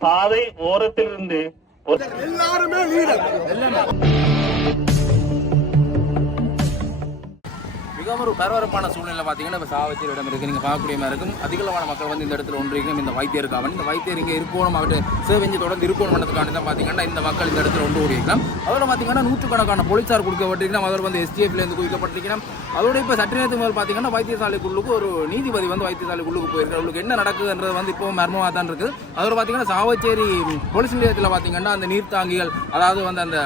பாதை ஓரத்திலிருந்து ஒரு எல்லாருமே மிகவும் ஒரு பரபரப்பான சூழ்நிலை பார்த்தீங்கன்னா இப்போ சாவச்சேரி இடம் இருக்குது நீங்கள் பார்க்கக்கூடிய மாதிரி இருக்கும். அதிகளவான மக்கள் வந்து இந்த இடத்துல ஒன்று இந்த வைத்தியர் காவன் இந்த வைத்தியர் இங்கே இருக்கணும் அவர்கிட்ட சேவைஞ்சு தொடர்ந்து இருக்கணும் பண்ணதுக்காண்டி தான் பார்த்தீங்கன்னா இந்த மக்கள் இந்த இடத்துல ஒன்று கூடியிருக்கலாம் அதோட பார்த்தீங்கன்னா நூற்றுக்கணக்கான போலீஸார் கொடுக்கப்பட்டிருக்கணும் அவர் வந்து எஸ்டிஎஃப்லேருந்து குவிக்கப்பட்டிருக்கணும் அதோட இப்போ சற்று நேரத்துக்கு முதல் பார்த்தீங்கன்னா வைத்தியசாலைக்குள்ளுக்கு ஒரு நீதிபதி வந்து வைத்தியசாலைக்குள்ளுக்கு போயிருக்காரு. அவங்களுக்கு என்ன நடக்குதுன்றது வந்து இப்போ மர்மமாக தான் இருக்குது. அதோட பார்த்தீங்கன்னா சாவச்சேரி போலீஸ் நிலையத்தில் பார்த்தீங்கன்னா அந்த நீர்த்தாங்கிகள் அதாவது வந்து அந்த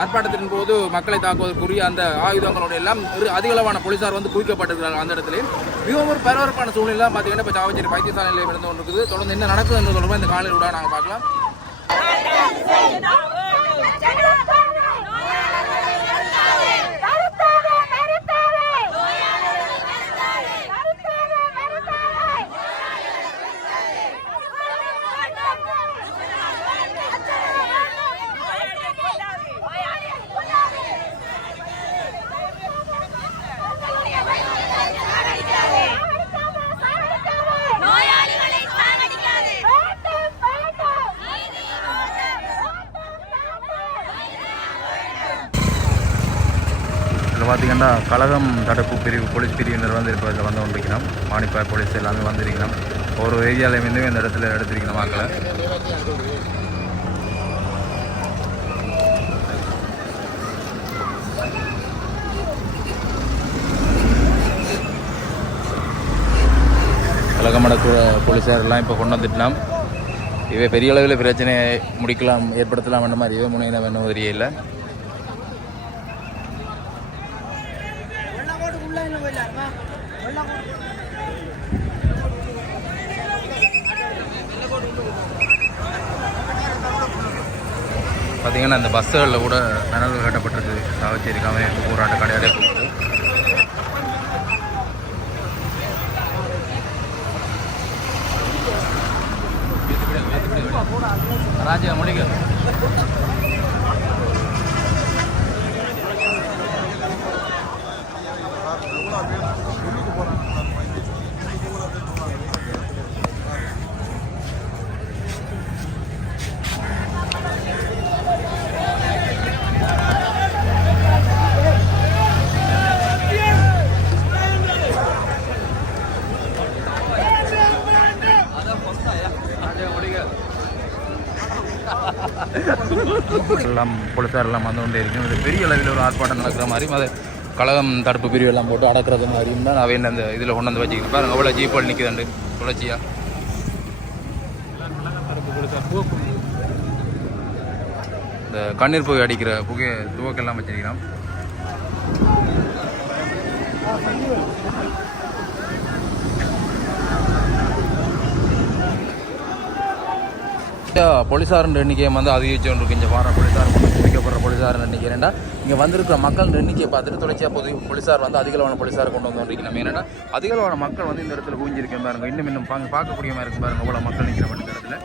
ஆர்ப்பாட்டத்தின் போது மக்களை தாக்குவதற்குரிய அந்த ஆயுதங்களோட எல்லாம் அதிகளவான போலீசார் வந்து குவிக்கப்பட்டிருக்கிறாங்க அந்த இடத்துல. மிகவும் ஒரு பரபரப்பான சூழ்நிலை பார்த்தீங்கன்னா இப்போ சாவச்சேரி வைத்தியசாலையில் இருந்து கொண்டு இருக்குது தொடர்ந்து என்ன நடக்குதுன்னு தொடர்பாக இந்த காலையில் விட நாங்கள் பார்க்கலாம். பார்த்தீங்கன்னா கழகம் தடுப்பு பிரிவு போலீஸ் பிரிவினர் வந்து இப்போ இதில் வந்து கொண்டிருக்கிறோம். மானிப்பாய் போலீஸ் எல்லாமே வந்திருக்கணும் ஒரு ஏரியாவிலேருந்து இந்த இடத்துல எடுத்திருக்கணும் மக்களை கழகமட போலீஸார் எல்லாம் இப்போ கொண்டு வந்துட்டலாம் இவை பெரிய அளவில் பிரச்சனை முடிக்கலாம் ஏற்படுத்தலாம் என்ன மாதிரி இவை முனையின வேணும் தெரியல. பார்த்தீங்கன்னா இந்த பஸ்ஸுகளில் கூட மினரல் கட்டப்பட்டிருக்கு. சாவச்சேரி போராட்ட கடையாடே போகுது. ராஜா மொழிகள். எல்லாம் போலீஸார் எல்லாம் வந்து கொண்டே இருக்கும். இது பெரிய அளவில் ஒரு ஆர்ப்பாட்டம் நடக்கிற மாதிரி அதை கழகம் தடுப்பு பிரிவு எல்லாம் போட்டு அடக்கிறது மாதிரியும் தான் அவை அந்த இதில் கொண்டு வந்து வச்சுக்கிறேன் பாருங்க அவ்வளோ ஜீப்பல் நிற்குதுண்டு தொடர்ச்சியாக இந்த கண்ணீர் புகை அடிக்கிற புகை துவக்கெல்லாம் வச்சிருக்கிறோம் போலீஸார் எண்ணிக்கையை வந்து அதிகரிச்சு கொண்டிருக்கு இங்கே வர போலீஸார் பிடிக்கப்படுற போலீஸார் நினைக்கிறேன்டா இங்கே வந்திருக்கிற மக்கள் எண்ணிக்கையை பார்த்துட்டு தொடர்ச்சியாக பொது போலீஸார் வந்து அதிகளவான போலீஸார் கொண்டு வந்து நம்ம ஏன்னா அதிகளவான மக்கள் வந்து இந்த இடத்துல ஊஞ்சிருக்க பாருங்க. இன்னும் இன்னும் பாங்க பார்க்கக்கூடிய மாதிரி இருக்கும் பாருங்க. இவ்வளோ மக்கள் நிற்கிற மாதிரி இடத்துல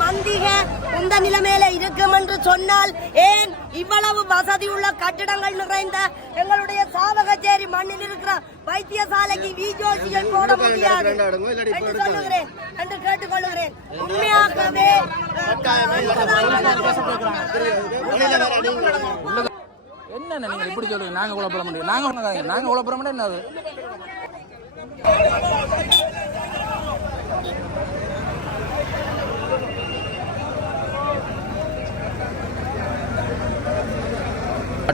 மந்திக இந்த நிலைமையில இருக்கும் என்று சொன்னால் ஏன் இவ்வளவு வசதி உள்ள கட்டிடங்கள் நிறைந்த எங்களுடைய சாவகச்சேரி மண்ணில் இருக்கிற வைத்தியசாலைக்கு விஜோசிகள் போட முடியாது என்று சொல்லுகிறேன் என்று கேட்டுக்கொள்கிறேன் உண்மையாகவே என்னென்ன நீங்கள் இப்படி சொல்லுங்க நாங்கள் குழப்பற முடியும் நாங்கள் நாங்கள் குழப்பற முடியும் என்ன அது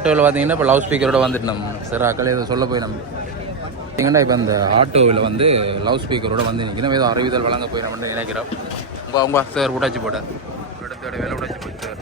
ஆட்டோவில் பார்த்தீங்கன்னா இப்போ லவ் ஸ்பீக்கரோட வந்துட்டு நம்ம சார் அக்களே இதை சொல்ல போய் நம்ம பார்த்தீங்கன்னா இப்போ அந்த ஆட்டோவில் வந்து லவ் ஸ்பீக்கரோட வந்து நிற்கணும் ஏதோ அறிவிதல் வழங்க போய் நம்ம நினைக்கிறோம். உங்கள் அவங்க சார் உடைச்சு போட்டார். இடத்தோட வேலை உடைச்சு போச்சு சார்.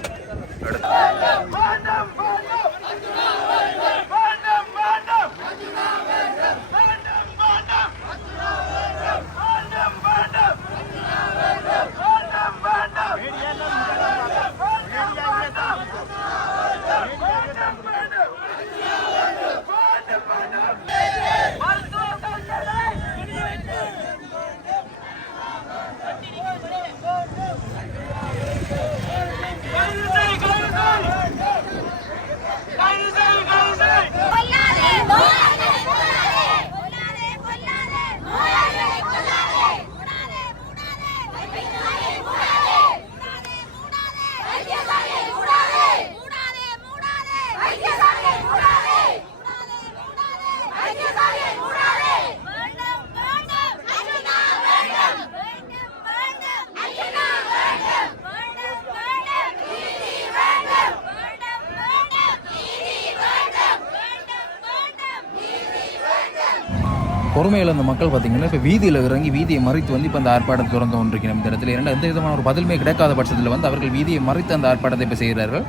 பொறுமையில் இருந்த மக்கள் பார்த்தீங்கன்னா இப்போ வீதியில் இறங்கி வீதியை மறைத்து வந்து இப்போ அந்த ஆர்ப்பாட்டத்தை திறந்து கொண்டிருக்கணும் இந்த இடத்துல இரண்டு எந்த விதமான ஒரு பதிலுமே கிடைக்காத பட்சத்தில் வந்து அவர்கள் வீதியை மறைத்து அந்த ஆர்ப்பாட்டத்தை இப்போ செய்கிறார்கள்.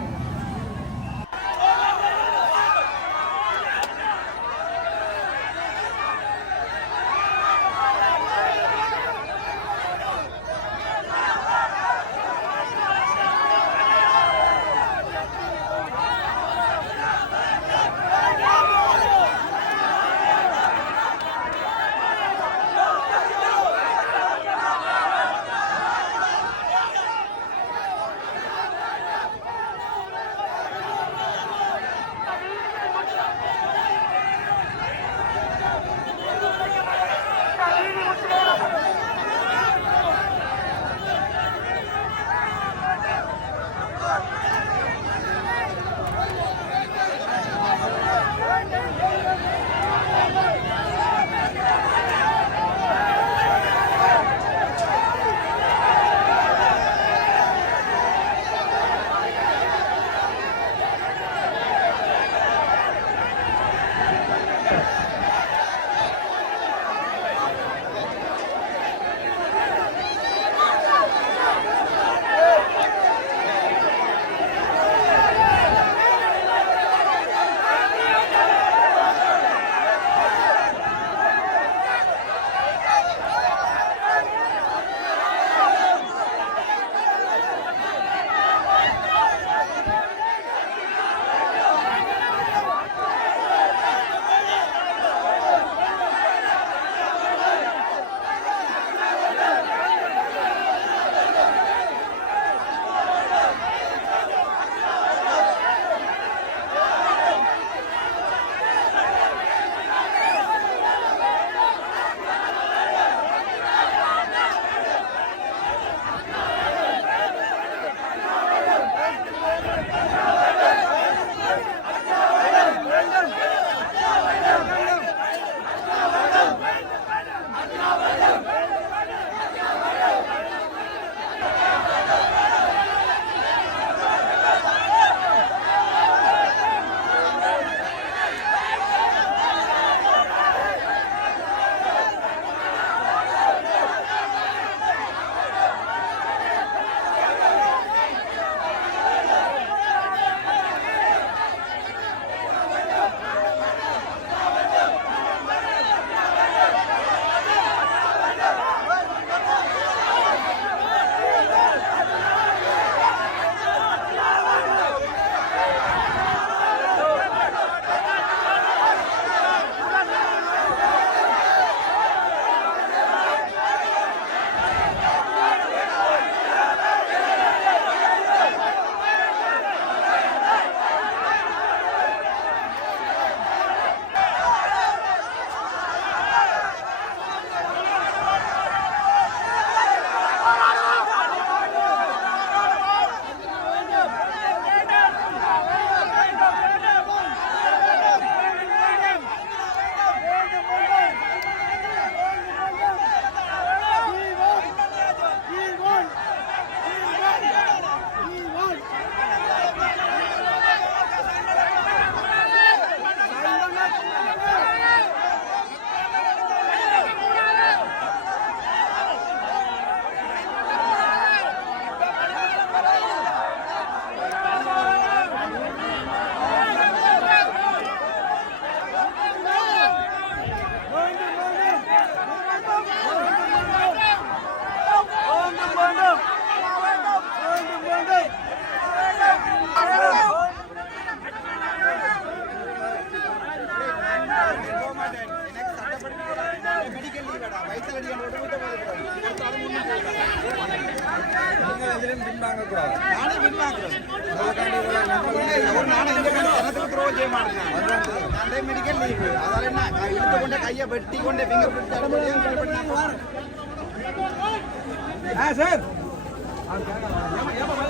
வாங்கக்கூடாது ನಾಳೆ ವಿನ್ ಆಗ್ತದೆ ಅವ್ರು ನಾಳೆ ಹಿಂದೆ ಕಂಡು ತನಕ ತ್ರೋ ಜಯ ಮಾಡ್ತಾನೆ ತಂದೆ ಮೆಡಿಕಲ್ ಲೀವ್ ಅದನ್ನ ಇಳಿದುಕೊಂಡೆ ಕೈಯ ಬೆಟ್ಟಿಕೊಂಡೆ ಫಿಂಗರ್ ಪ್ರಿಂಟ್ ಹಾ ಸರ್ ಕಾಂಟ್ಯಾಕ್ಟ್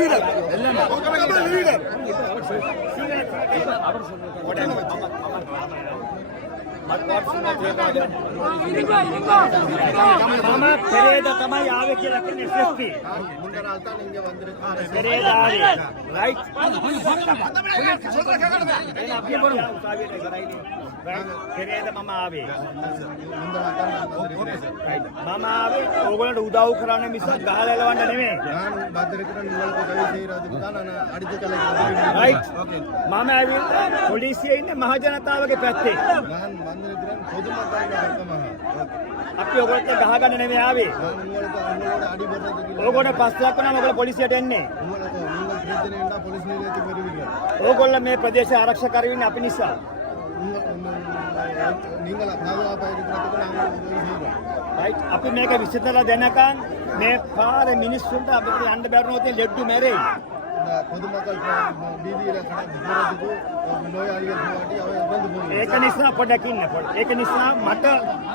லீடர் මම පෙරේද තමයි ආවේ කියලා කියන්නේ SSP. முந்தனால் தான் இங்க வந்திருக்காங்க පෙරේද ආවේ. රයිට්. කෙරේද මම ආවේ මම ආවේ ඕගලට උදව් කරන්න මිස ගහලා එලවන්න නෙමෙයි මම ඇවිල්ලා පොලිසිය ඉන්නේ මහ ජනතාවගේ පැත්තේ අපි ඔයගොල්ලන්ට ගහගන්න නෙමෙයි ආවේ ඕගොල්ලෝ පස් ලක් වුණාම ඔයගොල්ලෝ පොලිසියට එන්නේ ඕගොල්ලෝ මේ ප්‍රදේශය ආරක්ෂා කරගන්න අපි නිසා உங்க- உங்க- நீங்கள் பாதுகாப்பாக இருக்கிறதுக்கு நாங்கள் உதவி செய்வோம் රයිට්. අපි මේක විසඳලා දෙනකන් මේ පාරේ මිනිස්සුන්ට අපිට යන්න බැරුණොත් ලෙඩ්ඩු මැරෙයි. இந்த பொதுமக்கள் போ- வீதியில கடந்து போறதுக்கு நோயாளிகள் போகாட்டி அவர் இறந்து போவாங்க ඒක නිසා පොඩ්ඩක් ඉන්න පොඩ්ඩක්. ඒක නිසා මට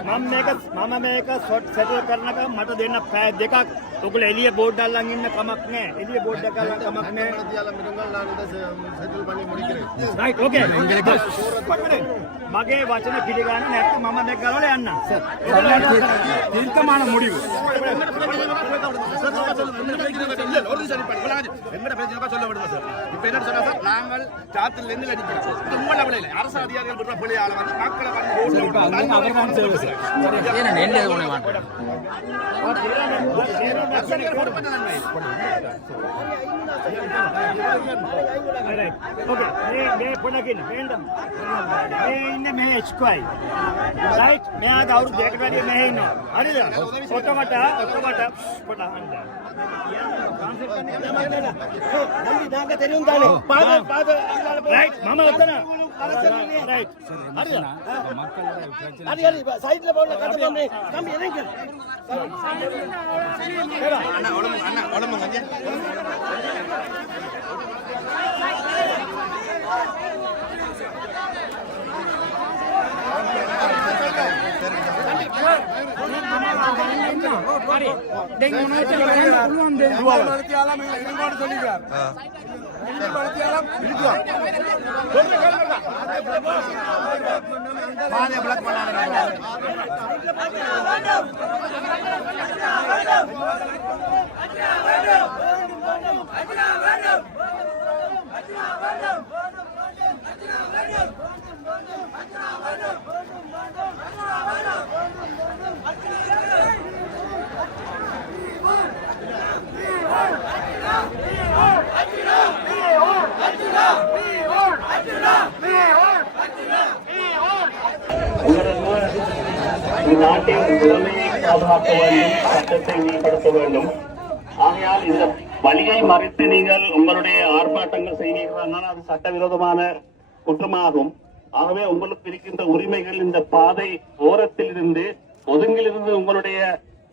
මම මේක මම මේක සොට් සෙටල් කරනකම් මට දෙන්න පැය දෙකක් तो कुल एलिए बोर्ड डाल लांगे ना कमक ने एलिए बोर्ड डाल लांगे कमक ने राइट ओके மகே வச்சன பிடிகான நேத்து மாமா தேக்காரோல அண்ணா தீர்க்கமான முடிவு நாங்கள் சாத்தில் நெல் அடிக்கிறோம். உங்கள் அவளையில் அரசு அதிகாரிகள் விடுற பழி ஆள வந்து மக்களை வந்து Okay, may, may, put again, may, may, in the may, square. Right, may I out the academy, may, no. Are you Automata, automata, put a hand down. Right மாமா வந்தனா ரைட் ஹரியா ஹரி போன கதை தம்பி தம்பி எங்க அண்ணா உடம்பு அண்ணா உடம்பு கொஞ்சம் பாதையை பிளாக் பண்ணாங்க நாட்டின் உரிமையை பாதுகாக்க வேண்டும் சட்டத்தை மேம்படுத்த வேண்டும். ஆகையால் இந்த வழியை மறைத்து நீங்கள் உங்களுடைய ஆர்ப்பாட்டங்கள் செய்வீர்கள். அது சட்டவிரோதமான குற்றமாகும். ஆகவே உங்களுக்கு இருக்கின்ற உரிமைகள் இந்த பாதை ஓரத்தில் இருந்து ஒதுங்கிலிருந்து உங்களுடைய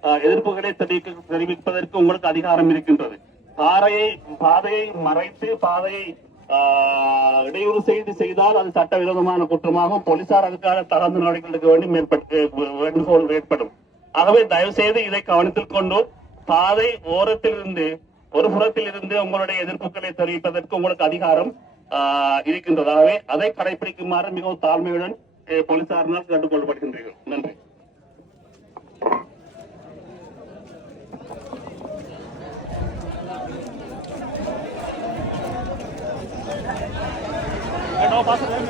அஹ், எதிர்ப்புகளை தெரிவிக்க தெரிவிப்பதற்கு உங்களுக்கு அதிகாரம் இருக்கின்றது. பாறையை பாதையை மறைத்து பாதையை இடையூறு செய்து செய்தால் அது சட்டவிரோதமான குற்றமாகும் போலீசார் அதுக்காக தகுந்த நடவடிக்கை எடுக்க வேண்டி மேற்பட்டு வேண்டுகோள் ஏற்படும். ஆகவே தயவு செய்து இதை கவனத்தில் கொண்டு பாதை ஓரத்தில் இருந்து ஒரு புறத்தில் இருந்து உங்களுடைய எதிர்ப்புகளை தெரிவிப்பதற்கு உங்களுக்கு அதிகாரம் ஆஹ், இருக்கின்றதாகவே அதை கடைபிடிக்குமாறு மிகவும் தாழ்மையுடன் போலீசாரினால் கேட்டுக்கொள்ளப்படுகின்றீர்கள். நன்றி. Pasa, pasa.